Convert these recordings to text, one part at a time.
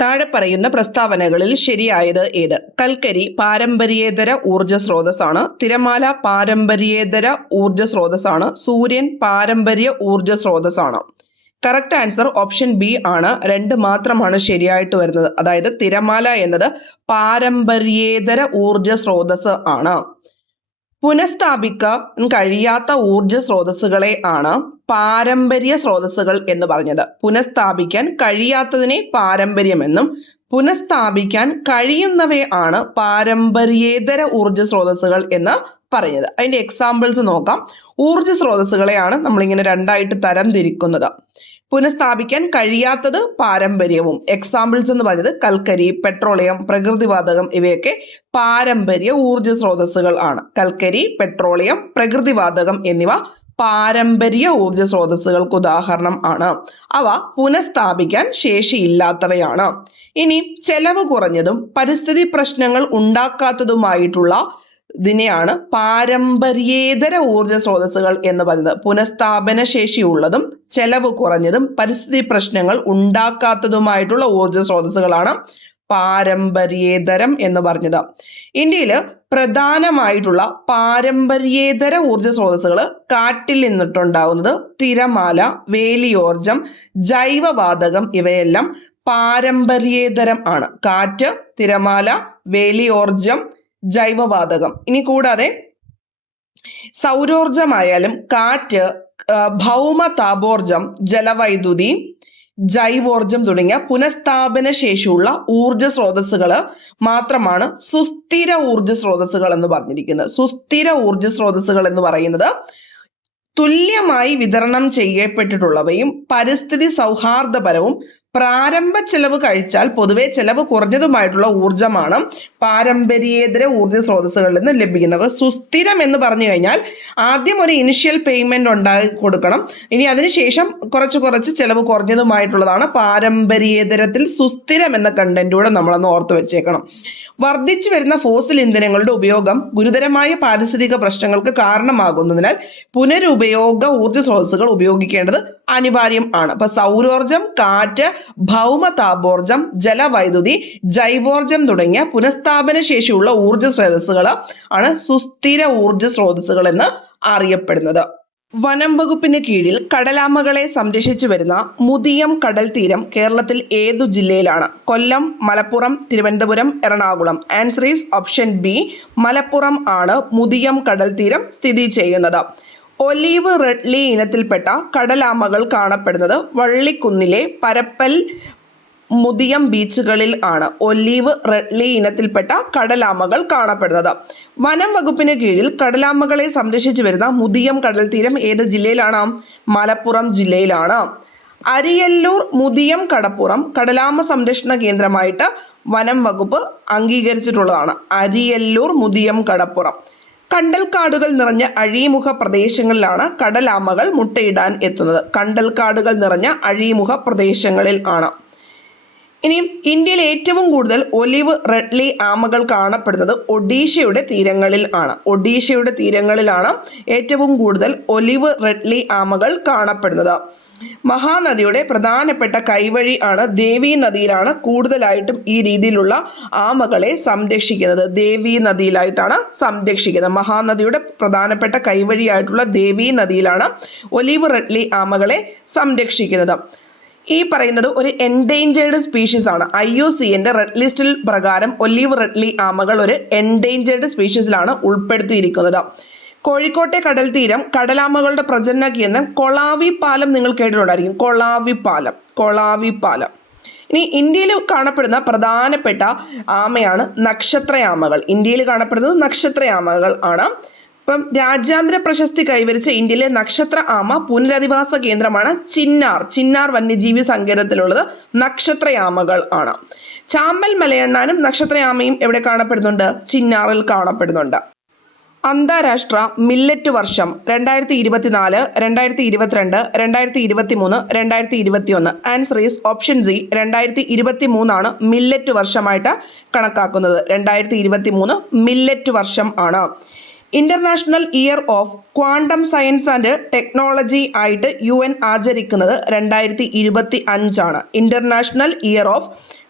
താഴെ പറയുന്ന പ്രസ്താവനകളിൽ ശരിയായത് ഏത്? കൽക്കരി പാരമ്പര്യേതര ഊർജ സ്രോതസ്സാണ്. തിരമാല പാരമ്പര്യേതര ഊർജ സ്രോതസ്സാണ്. സൂര്യൻ പാരമ്പര്യ ഊർജ സ്രോതസ്സാണ്. കറക്റ്റ് ആൻസർ ഓപ്ഷൻ ബി ആണ്. 2 മാത്രമാണ് ശരിയായിട്ട് വരുന്നത്. അതായത് തിരമാല എന്നത് പാരമ്പര്യേതര ഊർജ സ്രോതസ് ആണ്. പുനഃസ്ഥാപിക്കാൻ കഴിയാത്ത ഊർജ സ്രോതസ്സുകളെ ആണ് പാരമ്പര്യ സ്രോതസ്സുകൾ എന്ന് പറഞ്ഞത്. പുനഃസ്ഥാപിക്കാൻ കഴിയാത്തതിനെ പാരമ്പര്യമെന്നും പുനഃസ്ഥാപിക്കാൻ കഴിയുന്നവയെ ആണ് പാരമ്പര്യേതര ഊർജ സ്രോതസ്സുകൾ എന്ന് പറയുന്നത്. അതിന്റെ എക്സാമ്പിൾസ് നോക്കാം. ഊർജ സ്രോതസ്സുകളെയാണ് നമ്മളിങ്ങനെ രണ്ടായിട്ട് തരം തിരിക്കുന്നത്. പുനഃസ്ഥാപിക്കാൻ കഴിയാത്തത് പാരമ്പര്യവും. എക്സാമ്പിൾസ് എന്ന് പറയുന്നത് കൽക്കരി, പെട്രോളിയം, പ്രകൃതിവാതകം ഇവയൊക്കെ പാരമ്പര്യ ഊർജ സ്രോതസ്സുകൾ ആണ്. കൽക്കരി, പെട്രോളിയം, പ്രകൃതിവാതകം എന്നിവ പാരമ്പര്യ ഊർജ സ്രോതസ്സുകൾക്ക് ഉദാഹരണം ആണ്. അവ പുനഃസ്ഥാപിക്കാൻ ശേഷിയില്ലാത്തവയാണ്. ഇനി ചെലവ് കുറഞ്ഞതും പരിസ്ഥിതി പ്രശ്നങ്ങൾ ഉണ്ടാക്കാത്തതുമായിട്ടുള്ള ഇതിനെയാണ് പാരമ്പര്യേതര ഊർജ സ്രോതസ്സുകൾ എന്ന് പറയുന്നത്. പുനഃസ്ഥാപന ശേഷിയുള്ളതും ചെലവ് കുറഞ്ഞതും പരിസ്ഥിതി പ്രശ്നങ്ങൾ ഉണ്ടാക്കാത്തതുമായിട്ടുള്ള ഊർജ സ്രോതസ്സുകളാണ് പാരമ്പര്യേതരം എന്ന് പറഞ്ഞത്. ഇന്ത്യയിൽ പ്രധാനമായിട്ടുള്ള പാരമ്പര്യേതര ഊർജ സ്രോതസ്സുകൾ കാറ്റിൽ നിന്നിട്ടുണ്ടാകുന്നത് തിരമാല, വേലിയോർജം, ജൈവവാതകം ഇവയെല്ലാം പാരമ്പര്യേതരം ആണ്. കാറ്റ്, തിരമാല, വേലിയോർജം, ജൈവവാതകം. ഇനി കൂടാതെ സൗരോർജമായാലും കാറ്റ്, ഭൗമ താപോർജം, ജലവൈദ്യുതി, ജൈവോർജം തുടങ്ങിയ പുനഃസ്ഥാപന ശേഷിയുള്ള ഊർജ സ്രോതസ്സുകൾ മാത്രമാണ് സുസ്ഥിര ഊർജ സ്രോതസ്സുകൾ എന്ന് പറഞ്ഞിരിക്കുന്നത്. സുസ്ഥിര ഊർജ സ്രോതസ്സുകൾ എന്ന് പറയുന്നത് തുല്യമായി വിതരണം ചെയ്യപ്പെട്ടിട്ടുള്ളവയും പരിസ്ഥിതി സൗഹാർദ്ദപരവും പ്രാരംഭ ചെലവ് കഴിച്ചാൽ പൊതുവെ ചെലവ് കുറഞ്ഞതുമായിട്ടുള്ള ഊർജമാണ് പാരമ്പര്യേതര ഊർജ സ്രോതസ്സുകളിൽ നിന്ന് ലഭിക്കുന്നത്. സുസ്ഥിരം എന്ന് പറഞ്ഞു കഴിഞ്ഞാൽ ആദ്യം ഒരു ഇനിഷ്യൽ പേയ്മെന്റ് ഉണ്ടാക്കി കൊടുക്കണം. ഇനി അതിനുശേഷം കുറച്ച് ചെലവ് കുറഞ്ഞതുമായിട്ടുള്ളതാണ് പാരമ്പര്യേതരത്തിൽ സുസ്ഥിരം എന്ന കണ്ടന്റൂടെ നമ്മളൊന്ന് ഓർത്ത് വെച്ചേക്കണം. വർദ്ധിച്ചു വരുന്ന ഫോസിൽ ഇന്ധനങ്ങളുടെ ഉപയോഗം ഗുരുതരമായ പാരിസ്ഥിതിക പ്രശ്നങ്ങൾക്ക് കാരണമാകുന്നതിനാൽ പുനരുപയോഗ ഊർജ സ്രോതസ്സുകൾ ഉപയോഗിക്കേണ്ടത് അനിവാര്യം ആണ്. അപ്പൊ സൗരോർജം, കാറ്റ്, ഭൗമ താപോർജം, ജലവൈദ്യുതി, ജൈവോർജം തുടങ്ങിയ പുനഃസ്ഥാപന ശേഷിയുള്ള ഊർജ സ്രോതസ്സുകൾ ആണ് സുസ്ഥിര ഊർജ സ്രോതസ്സുകൾ എന്ന് അറിയപ്പെടുന്നത്. വനം വകുപ്പിന് കീഴിൽ കടലാമകളെ സംരക്ഷിച്ചു വരുന്ന മുതിയം കടൽ തീരം കേരളത്തിൽ ഏതു ജില്ലയിലാണ്? Kollam, Malappuram, Thiruvananthapuram, Ernakulam. Answer is option B. Malappuram ആണ് മുതിയം കടൽ തീരം സ്ഥിതി ചെയ്യുന്നത്. ഒലീവ് റെഡ്ലി ഇനത്തിൽപ്പെട്ട കടലാമകൾ കാണപ്പെടുന്നത് വള്ളിക്കുന്നിലെ പരപ്പൽ, മുതിയം ബീച്ചുകളിൽ ആണ് ഒലീവ് റെഡ്ലി ഇനത്തിൽപ്പെട്ട കടലാമകൾ കാണപ്പെടുന്നത്. വനം വകുപ്പിന് കീഴിൽ കടലാമകളെ സംരക്ഷിച്ചു വരുന്ന മുതിയം കടൽ തീരം ഏത് ജില്ലയിലാണ്? മലപ്പുറം ജില്ലയിലാണ്. അരിയല്ലൂർ മുതിയം കടപ്പുറം കടലാമ സംരക്ഷണ കേന്ദ്രമായിട്ട് വനം വകുപ്പ് അംഗീകരിച്ചിട്ടുള്ളതാണ്. അരിയല്ലൂർ മുതിയം കടപ്പുറം. കണ്ടൽക്കാടുകൾ നിറഞ്ഞ അഴിമുഖ പ്രദേശങ്ങളിലാണ് കടലാമകൾ മുട്ടയിടാൻ എത്തുന്നത്. കണ്ടൽക്കാടുകൾ നിറഞ്ഞ അഴിമുഖ പ്രദേശങ്ങളിൽ ആണ്. ഇനി ഇന്ത്യയിൽ ഏറ്റവും കൂടുതൽ ഒലിവ് റെഡ്ലി ആമകൾ കാണപ്പെടുന്നത് ഒഡീഷയുടെ തീരങ്ങളിൽ ആണ്. ഒഡീഷയുടെ തീരങ്ങളിലാണ് ഏറ്റവും കൂടുതൽ ഒലിവ് റെഡ്ലി ആമകൾ കാണപ്പെടുന്നത്. മഹാനദിയുടെ പ്രധാനപ്പെട്ട കൈവഴി ആണ് ദേവി നദിയിലാണ് കൂടുതലായിട്ടും ഈ രീതിയിലുള്ള ആമകളെ സംരക്ഷിക്കുന്നത്. ദേവി നദിയിലായിട്ടാണ് സംരക്ഷിക്കുന്നത്. മഹാനദിയുടെ പ്രധാനപ്പെട്ട കൈവഴിയായിട്ടുള്ള ദേവി നദിയിലാണ് ഒലിവ് റെഡ്ലി ആമകളെ സംരക്ഷിക്കുന്നത്. ഈ പറയുന്നത് ഒരു എൻഡേഞ്ചേർഡ് സ്പീഷീസ് ആണ്. IUCN റെഡ് ലിസ്റ്റിൽ പ്രകാരം ഒലിവ് റെഡ്ലി ആമകൾ ഒരു എൻഡേഞ്ചേർഡ് സ്പീഷീസിലാണ് ഉൾപ്പെടുത്തിയിരിക്കുന്നത്. കോഴിക്കോട്ടെ കടൽ തീരം കടലാമകളുടെ പ്രജനന കേന്ദ്രം കൊളാവി പാലം നിങ്ങൾ കേട്ടിട്ടുണ്ടായിരിക്കും. കൊളാവി പാലം. ഇനി ഇന്ത്യയിൽ കാണപ്പെടുന്ന പ്രധാനപ്പെട്ട ആമയാണ് നക്ഷത്രയാമകൾ. ഇന്ത്യയിൽ കാണപ്പെടുന്നത് നക്ഷത്രയാമകൾ ആണ്. ഇപ്പം രാജ്യാന്തര പ്രശസ്തി കൈവരിച്ച ഇന്ത്യയിലെ നക്ഷത്ര ആമ പുനരധിവാസ കേന്ദ്രമാണ് ചിന്നാർ വന്യജീവി സങ്കേതത്തിലുള്ളത് നക്ഷത്രയാമകൾ ആണ്. ചാമ്പൽ മലയണ്ണാനും നക്ഷത്രയാമയും എവിടെ കാണപ്പെടുന്നുണ്ട്? ചിന്നാറിൽ കാണപ്പെടുന്നുണ്ട്. അന്താരാഷ്ട്ര മില്ലറ്റ് വർഷം 2024, 2022, 2023, 2021. Answer is option C. 2023 ആണ് മില്ലറ്റ് വർഷമായിട്ട് കണക്കാക്കുന്നത്. 2023 മില്ലറ്റ് വർഷം ആണ്. International year of quantum science and technology ആയിട്ട് UN ആചരിക്കുന്നത് 2025 ആണ്. International year of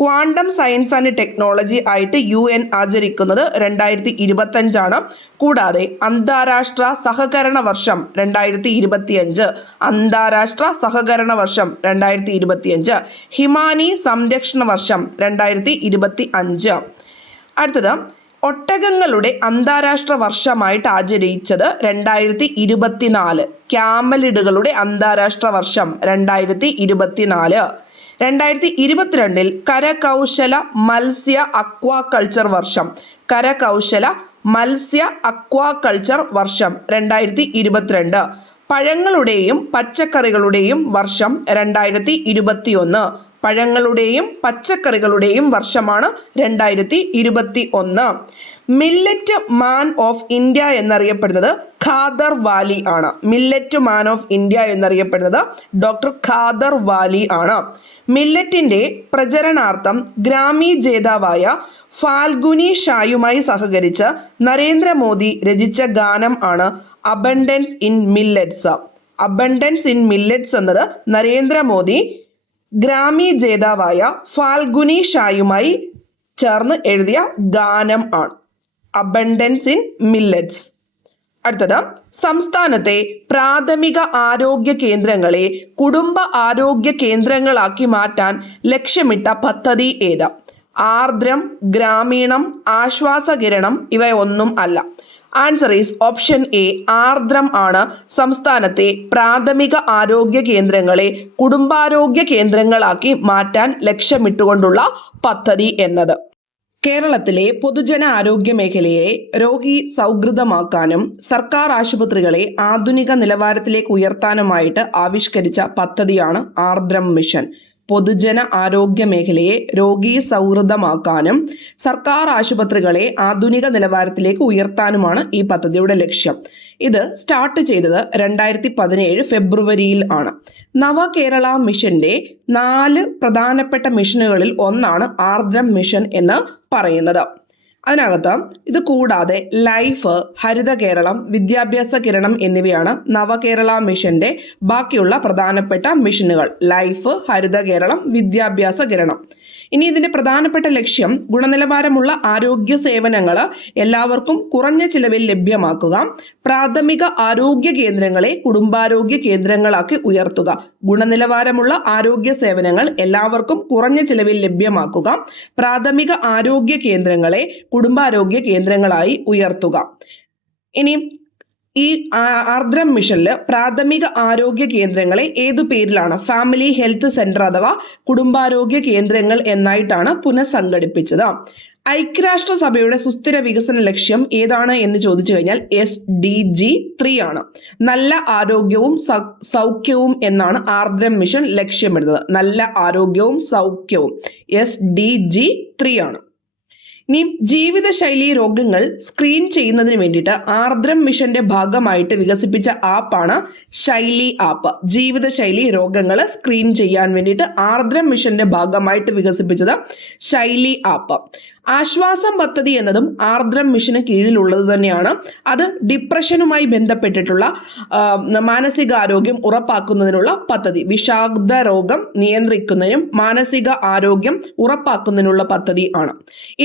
quantum science and technology ആയിട്ട് UN ആചരിക്കുന്നത് 2025 കൂടാതെ അന്താരാഷ്ട്ര സഹകരണ വർഷം 2025, അന്താരാഷ്ട്ര സഹകരണ വർഷം 2025, ഹിമാനി സംരക്ഷണ വർഷം 2025. അടുത്തത് ഒട്ടകങ്ങളുടെ അന്താരാഷ്ട്ര വർഷമായിട്ട് ആചരിച്ചത് 2024, ക്യാമലിഡുകളുടെ അന്താരാഷ്ട്ര വർഷം 2024. 2022 കരകൗശല മത്സ്യ അക്വാകൾച്ചർ വർഷം, കരകൗശല മത്സ്യ അക്വാകൾച്ചർ വർഷം 2022. പഴങ്ങളുടെയും പച്ചക്കറികളുടെയും വർഷം 2021, പഴങ്ങളുടെയും പച്ചക്കറികളുടെയും വർഷമാണ് 2021. മില്ലറ്റ് മാൻ ഓഫ് ഇന്ത്യ എന്നറിയപ്പെടുന്നത് ഖാദർ വാലി ആണ്. മില്ലറ്റ് മാൻ ഓഫ് ഇന്ത്യ എന്നറിയപ്പെടുന്നത് ഡോക്ടർ ഖാദർ വാലി ആണ്. മില്ലറ്റിന്റെ പ്രചരണാർത്ഥം ഗ്രാമി ജേതാവായ ഫാൽഗുനി ഷായുമായി സഹകരിച്ച് നരേന്ദ്രമോദി രചിച്ച ഗാനം ആണ് abundance in millets. Abundance in millets എന്നത് നരേന്ദ്രമോദി ഗ്രാമി ജേതാവായ ഫാൽഗുനി ഷായുമായി ചേർന്ന് എഴുതിയ ഗാനം ആണ് അബണ്ടൻസ് ഇൻ മില്ലറ്റ്സ്. അടുത്തത് സംസ്ഥാനത്തെ പ്രാഥമിക ആരോഗ്യ കേന്ദ്രങ്ങളെ കുടുംബ ആരോഗ്യ കേന്ദ്രങ്ങളാക്കി മാറ്റാൻ ലക്ഷ്യമിട്ട പദ്ധതി ഏത്? ആർദ്രം, ഗ്രാമീണം, ആശ്വാസകിരണം ഇവയൊന്നും അല്ല. Answer is option A, Aardram ആണ് സംസ്ഥാനത്തെ പ്രാഥമിക ആരോഗ്യ കേന്ദ്രങ്ങളെ കുടുംബാരോഗ്യ കേന്ദ്രങ്ങളാക്കി മാറ്റാൻ ലക്ഷ്യമിട്ടുകൊണ്ടുള്ള പദ്ധതി എന്നത്. കേരളത്തിലെ പൊതുജന ആരോഗ്യ മേഖലയെ രോഗി സൗഹൃദമാക്കാനും സർക്കാർ ആശുപത്രികളെ ആധുനിക നിലവാരത്തിലേക്ക് ഉയർത്താനുമായിട്ട് ആവിഷ്കരിച്ച പദ്ധതിയാണ് ആർദ്രം മിഷൻ. പൊതുജന ആരോഗ്യ മേഖലയെ രോഗി സൗഹൃദമാക്കാനും സർക്കാർ ആശുപത്രികളെ ആധുനിക നിലവാരത്തിലേക്ക് ഉയർത്താനുമാണ് ഈ പദ്ധതിയുടെ ലക്ഷ്യം. ഇത് സ്റ്റാർട്ട് ചെയ്തത് 2017 ഫെബ്രുവരിയിൽ ആണ്. നവകേരള മിഷന്റെ 4 പ്രധാനപ്പെട്ട മിഷനുകളിൽ ഒന്നാണ് ആർദ്രം മിഷൻ എന്ന് പറയുന്നത്. അതിനകത്ത് ഇത് കൂടാതെ ലൈഫ്, ഹരിത കേരളം, വിദ്യാഭ്യാസ കിരണം എന്നിവയാണ് നവകേരള മിഷന്റെ ബാക്കിയുള്ള പ്രധാനപ്പെട്ട മിഷനുകൾ. ലൈഫ്, ഹരിത കേരളം, വിദ്യാഭ്യാസ കിരണം. ഇനി ഇതിന്റെ പ്രധാനപ്പെട്ട ലക്ഷ്യം ഗുണനിലവാരമുള്ള ആരോഗ്യ സേവനങ്ങൾ എല്ലാവർക്കും കുറഞ്ഞ ചിലവിൽ ലഭ്യമാക്കുക, പ്രാഥമിക ആരോഗ്യ കേന്ദ്രങ്ങളെ കുടുംബാരോഗ്യ കേന്ദ്രങ്ങളാക്കി ഉയർത്തുക. ഗുണനിലവാരമുള്ള ആരോഗ്യ സേവനങ്ങൾ എല്ലാവർക്കും കുറഞ്ഞ ചിലവിൽ ലഭ്യമാക്കുക, പ്രാഥമിക ആരോഗ്യ കേന്ദ്രങ്ങളെ കുടുംബാരോഗ്യ കേന്ദ്രങ്ങളായി ഉയർത്തുക. ഇനി ഈ ആർദ്രം മിഷനിൽ പ്രാഥമിക ആരോഗ്യ കേന്ദ്രങ്ങളെ ഏതു പേരിലാണ്? ഫാമിലി ഹെൽത്ത് സെന്റർ അഥവാ കുടുംബാരോഗ്യ കേന്ദ്രങ്ങൾ എന്നായിട്ടാണ് പുനഃസംഘടിപ്പിച്ചത്. ഐക്യരാഷ്ട്രസഭയുടെ സുസ്ഥിര വികസന ലക്ഷ്യം ഏതാണ് എന്ന് ചോദിച്ചു കഴിഞ്ഞാൽ SDG 3 ആണ്. നല്ല ആരോഗ്യവും സൗഖ്യവും എന്നാണ് ആർദ്രം മിഷൻ ലക്ഷ്യമിടുന്നത്. നല്ല ആരോഗ്യവും സൗഖ്യവും SDG 3 ആണ്. ഇനി ജീവിതശൈലി രോഗങ്ങൾ സ്ക്രീൻ ചെയ്യുന്നതിന് വേണ്ടിയിട്ട് ആർദ്രം മിഷന്റെ ഭാഗമായിട്ട് വികസിപ്പിച്ച ആപ്പാണ് ശൈലി ആപ്പ്. ജീവിതശൈലി രോഗങ്ങൾ സ്ക്രീൻ ചെയ്യാൻ വേണ്ടിയിട്ട് ആർദ്രം മിഷന്റെ ഭാഗമായിട്ട് വികസിപ്പിച്ചത് ശൈലി ആപ്പ്. ആശ്വാസം പദ്ധതി എന്നതും ആർദ്രം മിഷന് കീഴിലുള്ളത് തന്നെയാണ്. അത് ഡിപ്രഷനുമായി ബന്ധപ്പെട്ടിട്ടുള്ള മാനസികാരോഗ്യം ഉറപ്പാക്കുന്നതിനുള്ള പദ്ധതി. വിഷാദ രോഗം നിയന്ത്രിക്കുന്നതിനും മാനസിക ആരോഗ്യം ഉറപ്പാക്കുന്നതിനുള്ള പദ്ധതി ആണ്.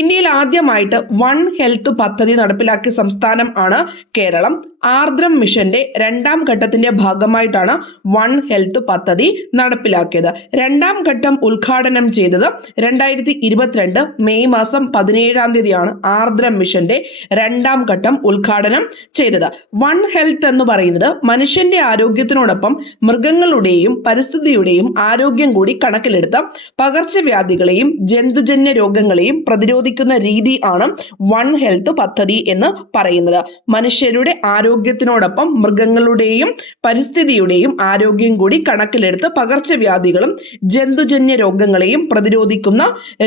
ഇന്ത്യയിൽ ആദ്യമായിട്ട് വൺ ഹെൽത്ത് പദ്ധതി നടപ്പിലാക്കിയ സംസ്ഥാനം ആണ് കേരളം. ആർദ്രം മിഷന്റെ 2ാം ഘട്ടത്തിന്റെ ഭാഗമായിട്ടാണ് വൺ ഹെൽത്ത് പദ്ധതി നടപ്പിലാക്കിയത്. 2ാം ഘട്ടം ഉദ്ഘാടനം ചെയ്തത് 2022 മെയ് മാസം 17-ാം തീയതിയാണ് ആർദ്രം മിഷന്റെ 2ാം ഘട്ടം ഉദ്ഘാടനം ചെയ്തത്. വൺ ഹെൽത്ത് എന്ന് പറയുന്നത് മനുഷ്യന്റെ ആരോഗ്യത്തിനോടൊപ്പം മൃഗങ്ങളുടെയും പരിസ്ഥിതിയുടെയും ആരോഗ്യം കൂടി കണക്കിലെടുത്ത പകർച്ചവ്യാധികളെയും ജന്തുജന്യ രോഗങ്ങളെയും പ്രതിരോധിക്കുന്ന രീതി ആണ് വൺ ഹെൽത്ത് പദ്ധതി എന്ന് പറയുന്നത്. മനുഷ്യരുടെ ആരോഗ്യത്തിനോടൊപ്പം മൃഗങ്ങളുടെയും പരിസ്ഥിതിയുടെയും ആരോഗ്യം കൂടി കണക്കിലെടുത്ത് പകർച്ചവ്യാധികളും ജന്തുജന്യ രോഗങ്ങളെയും പ്രതിരോധിക്കുന്ന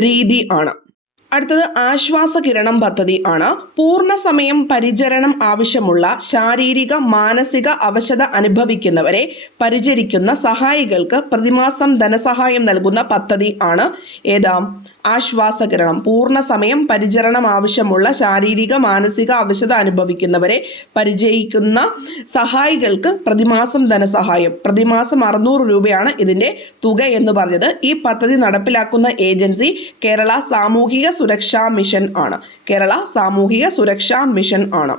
രീതി ആണ്. അടുത്തത് ആശ്വാസകിരണം പദ്ധതി ആണ്. പൂർണ്ണസമയം പരിചരണം ആവശ്യമുള്ള ശാരീരിക മാനസിക അവശത അനുഭവിക്കുന്നവരെ പരിചരിക്കുന്ന സഹായികൾക്ക് പ്രതിമാസം ധനസഹായം നൽകുന്ന പദ്ധതി ആണ് ഏതാ? ആശ്വാസകിരണം. പൂർണ്ണസമയം പരിചരണം ആവശ്യമുള്ള ശാരീരിക മാനസിക അവശത അനുഭവിക്കുന്നവരെ പരിചയിക്കുന്ന സഹായികൾക്ക് പ്രതിമാസം ധനസഹായം. പ്രതിമാസം 600 രൂപയാണ് ഇതിന്റെ തുക എന്ന് പറഞ്ഞത്. ഈ പദ്ധതി നടപ്പിലാക്കുന്ന ഏജൻസി കേരള സാമൂഹിക സുരക്ഷാ മിഷൻ ആണ്. കേരള സാമൂഹിക സുരക്ഷാ മിഷൻ ആണ്.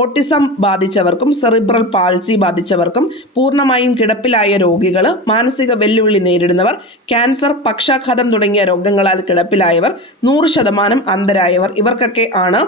ഓട്ടിസം ബാധിച്ചവർക്കും സെറിബ്രൽ പാൾസി ബാധിച്ചവർക്കും പൂർണ്ണമായും കിടപ്പിലായ രോഗികൾ, മാനസിക വെല്ലുവിളി നേരിടുന്നവർ, ക്യാൻസർ, പക്ഷാഘാതം തുടങ്ങിയ രോഗങ്ങളാൽ കിടപ്പിലായവർ, 100% അന്ധരായവർ, ഇവർക്കൊക്കെ ആണ്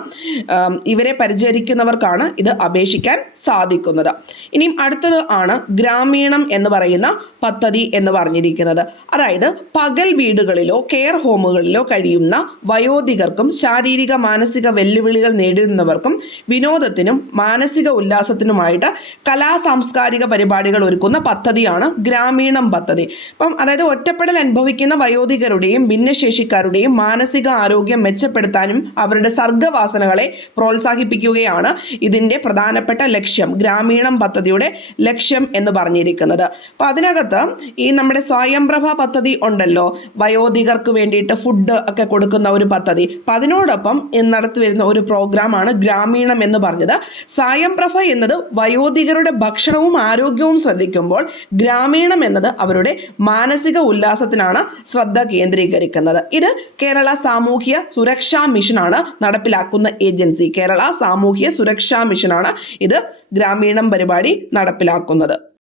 ഇവരെ പരിചരിക്കുന്നവർക്കാണ് ഇത് അപേക്ഷിക്കാൻ സാധിക്കുന്നത്. ഇനിയും അടുത്തത് ആണ് ഗ്രാമീണം എന്ന് പറയുന്ന പദ്ധതി എന്ന് പറഞ്ഞിരിക്കുന്നത്. അതായത് പകൽ വീടുകളിലോ കെയർ ഹോമുകളിലോ കഴിയുന്ന വയോധികർക്കും ശാരീരിക മാനസിക വെല്ലുവിളികൾ നേരിടുന്നവർക്കും വിനോദത്തിനും മാനസിക ഉല്ലാസത്തിനുമായിട്ട് കലാ സാംസ്കാരിക പരിപാടികൾ ഒരുക്കുന്ന പദ്ധതിയാണ് ഗ്രാമീണം പദ്ധതി. അപ്പം അതായത് ഒറ്റപ്പെടൽ അനുഭവിക്കുന്ന വയോധികരുടെയും ഭിന്നശേഷിക്കാരുടെയും മാനസിക ആരോഗ്യം മെച്ചപ്പെടുത്താനും അവരുടെ സർഗ്ഗവാസനകളെ പ്രോത്സാഹിപ്പിക്കുകയാണ് ഇതിന്റെ പ്രധാനപ്പെട്ട ലക്ഷ്യം, ഗ്രാമീണം പദ്ധതിയുടെ ലക്ഷ്യം എന്ന് പറഞ്ഞിരിക്കുന്നത്. അപ്പൊ അതിനകത്ത് ഈ നമ്മുടെ സ്വയംപ്രഭ പദ്ധതി ഉണ്ടല്ലോ, വയോധികർക്ക് വേണ്ടിയിട്ട് ഫുഡ് ഒക്കെ കൊടുക്കുന്ന ഒരു പദ്ധതി. അപ്പൊ അതിനോടൊപ്പം നടത്തി വരുന്ന ഒരു പ്രോഗ്രാമാണ് ഗ്രാമീണം എന്ന് പറഞ്ഞത്. സ്വയംപ്രഭ എന്നത് വയോധികരുടെ ഭക്ഷണവും ആരോഗ്യവും ശ്രദ്ധിക്കുമ്പോൾ ഗ്രാമീണം എന്നത് അവരുടെ മാനസിക ഉല്ലാസത്തിനാണ് ശ്രദ്ധ കേന്ദ്രീകരിക്കുന്നത്. ഇത് കേരള സാമൂഹ്യ സുരക്ഷാ മിഷനാണ് നടപ്പിലാക്കുന്ന ഏജൻസി. കേരള സാമൂഹ്യ സുരക്ഷാ മിഷനാണ് ഇത് ഗ്രാമീണം പരിപാടി നടപ്പിലാക്കുന്നത്.